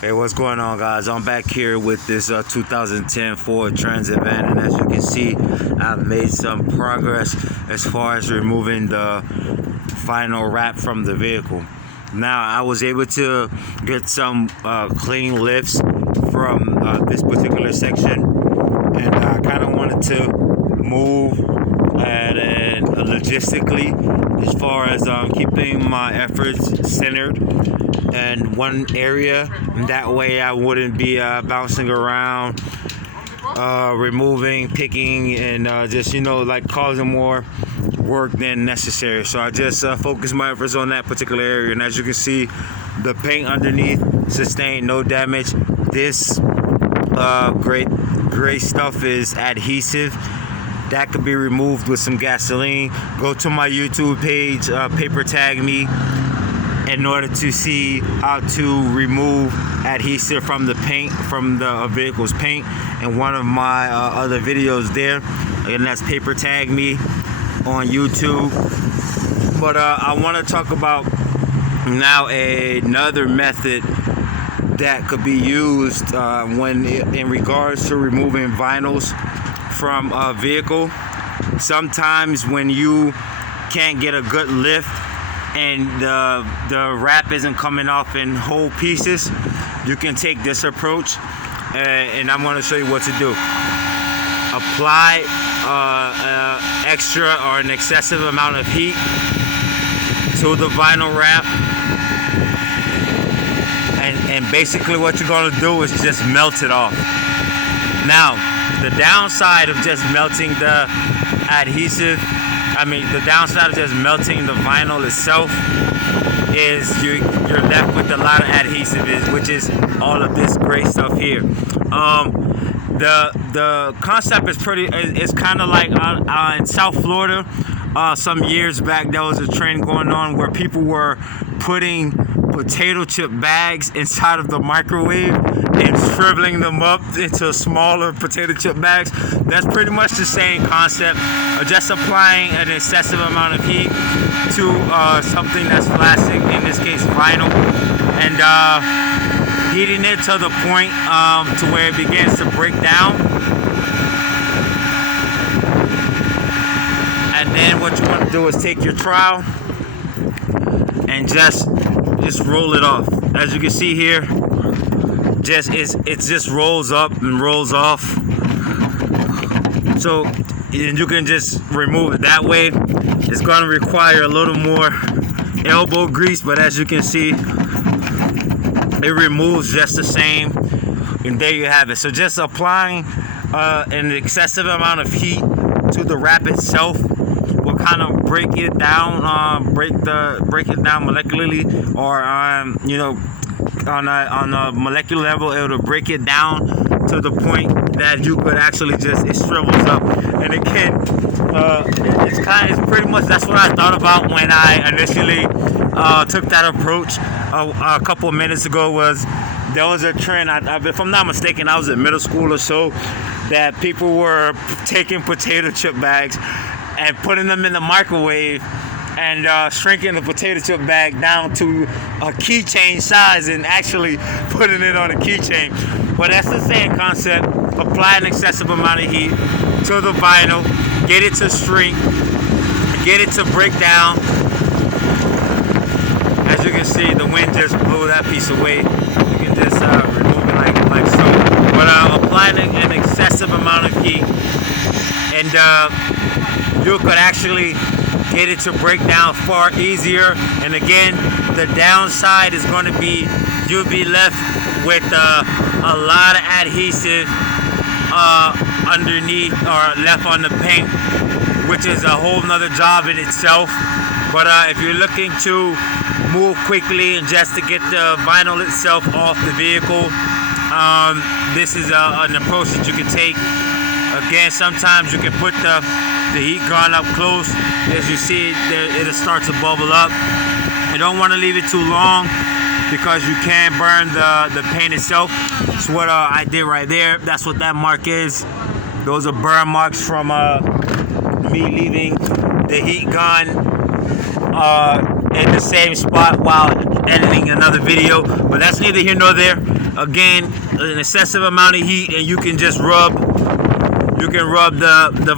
Hey, what's going on, guys? I'm back here with this 2010 Ford Transit van, and as you can see, I've made some progress as far as removing the vinyl wrap from the vehicle. Now, I was able to get some clean lifts from this particular section, and I kind of wanted to move and logistically as far as keeping my efforts centered in one area, and that way I wouldn't be bouncing around, removing, picking, and just like causing more work than necessary. So I just focused my efforts on that particular area, and as you can see, the paint underneath sustained no damage. This gray stuff is adhesive. That could be removed with some gasoline. Go to my YouTube page, paper tag me, in order to see how to remove adhesive from the paint, from the vehicle's paint, and one of my other videos there, and that's paper tag me on YouTube. But I want to talk about now another method that could be used when in regards to removing vinyls from a vehicle. Sometimes when you can't get a good lift and the wrap isn't coming off in whole pieces, you can take this approach, and I'm going to show you what to do. Apply extra or an excessive amount of heat to the vinyl wrap, and basically what you're going to do is just melt it off. Now, the downside of just melting the adhesive, the downside of just melting the vinyl itself is you're left with a lot of adhesive, which is all of this gray stuff here. The concept is it's kind of like in South Florida. Some years back, there was a trend going on where people were putting potato chip bags inside of the microwave and shriveling them up into smaller potato chip bags. That's pretty much the same concept of just applying an excessive amount of heat to something that's plastic, in this case vinyl, and heating it to the point to where it begins to break down. And then what you want to do is take your trowel and just roll it off. As you can see here, it just rolls up and rolls off. So you can just remove it that way. It's going to require a little more elbow grease, but as you can see, it removes just the same, and there you have it. So just applying an excessive amount of heat to the wrap itself will kind of break it down, break it down molecularly, or on a molecular level, it'll break it down to the point that you could actually it shrivels up. And again, it's pretty much, that's what I thought about when I initially took that approach a couple of minutes ago. There was a trend, if I'm not mistaken, I was in middle school or so, that people were taking potato chip bags and putting them in the microwave and shrinking the potato chip bag down to a keychain size and actually putting it on a keychain. But that's the same concept. Apply an excessive amount of heat to the vinyl, get it to shrink, get it to break down. As you can see, the wind just blew that piece away. You can just remove it like so. But apply an excessive amount of heat, and you could actually get it to break down far easier. And again, the downside is going to be you'll be left with a lot of adhesive underneath or left on the paint, which is a whole nother job in itself. But if you're looking to move quickly and just to get the vinyl itself off the vehicle, this is an approach that you can take. Again, sometimes you can put the heat gun up close. As you see, it'll start to bubble up. You don't want to leave it too long because you can burn the paint itself. That's what I did right there. That's what that mark is. Those are burn marks from me leaving the heat gun in the same spot while editing another video, but that's neither here nor there. Again, an excessive amount of heat, and you can just rub the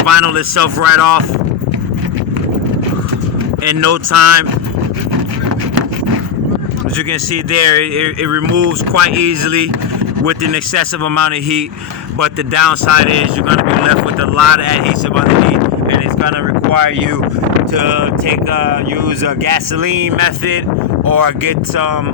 vinyl itself right off in no time. As you can see there, it removes quite easily with an excessive amount of heat, but the downside is you're going to be left with a lot of adhesive underneath, and it's going to require you to use a gasoline method or get some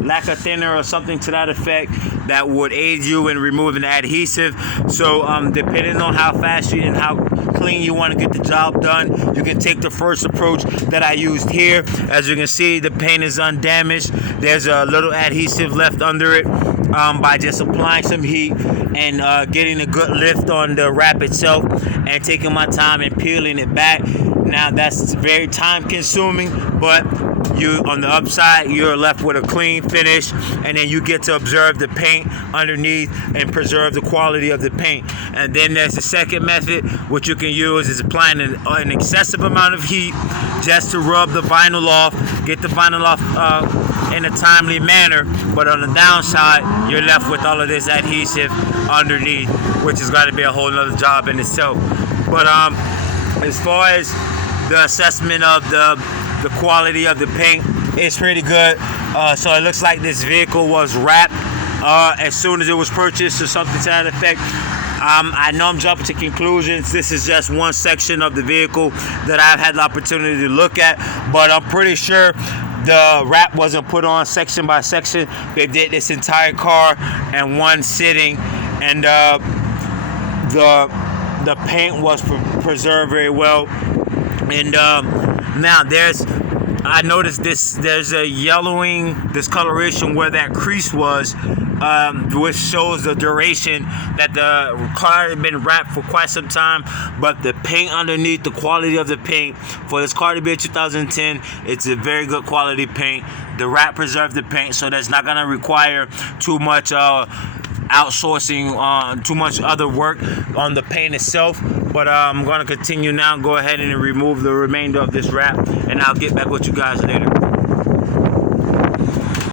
lacquer thinner or something to that effect that would aid you in removing the adhesive. So depending on how fast and how clean you want to get the job done, you can take the first approach that I used here. As you can see, the paint is undamaged. There's a little adhesive left under it. By just applying some heat and getting a good lift on the wrap itself and taking my time and peeling it back. Now that's very time consuming, but you on the upside you're left with a clean finish, and then you get to observe the paint underneath and preserve the quality of the paint. And then there's the second method, which you can use is applying an excessive amount of heat just to rub the vinyl off, get the vinyl off in a timely manner, but on the downside you're left with all of this adhesive underneath, which is going to be a whole nother job in itself. But as far as the assessment of the quality of the paint, it's pretty good. So it looks like this vehicle was wrapped as soon as it was purchased or something to that effect. I know I'm jumping to conclusions. This is just one section of the vehicle that I've had the opportunity to look at, but I'm pretty sure the wrap wasn't put on section by section. They did this entire car in one sitting, and the paint was preserved very well. And now I noticed there's a yellowing discoloration where that crease was, which shows the duration that the car had been wrapped for quite some time. But the paint underneath, the quality of the paint for this car to be a 2010, it's a very good quality paint. The wrap preserved the paint, so that's not gonna require too much outsourcing, too much other work on the paint itself. But I'm going to continue now, go ahead and remove the remainder of this wrap, and I'll get back with you guys later.